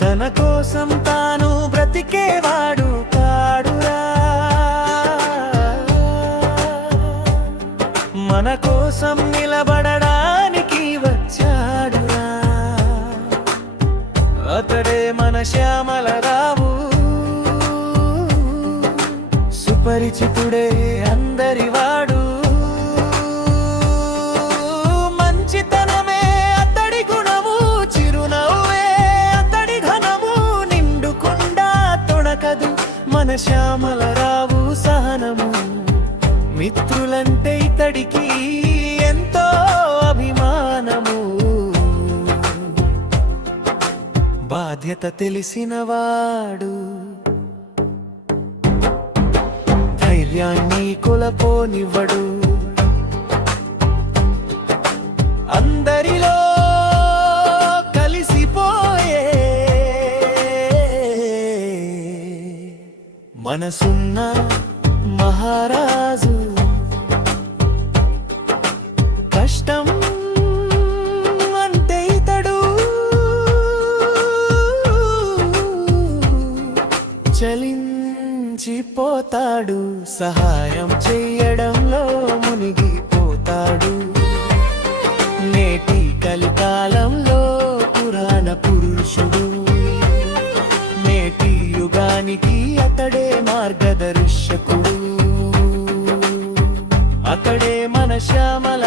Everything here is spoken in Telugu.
తన కోసం తాను బ్రతికేవాడు కాడురా, మన కోసం నిలబడడానికి వచ్చాడురా. అతడే మన శ్యామలరావు, సుపరిచితుడే అందరివాడు. మంచితనమే అతడి గుణము, చిరునవ్వే అతడి ఘనము. నిండుకుండా తొణకదు మన శ్యామలరావు సహనము. మిత్రులంటే ఇతడికి ఎంతో అభిమానము. బాధ్యత తెలిసినవాడు, ధైర్యాన్ని కొలపోనివ్వడు. అందరిలో కలిసిపోయే మనసున్న మహారాజు. కష్టం అంటే ఇతడు, చలించిపోతాడు. సహాయం చెయ్యడంలో మునిగిపోతాడు. నేటి కలికాలంలో పురాణ పురుషుడు, నేటి యుగానికి అతడే మార్గదర్శకుడు. అతడే మన శ్యామల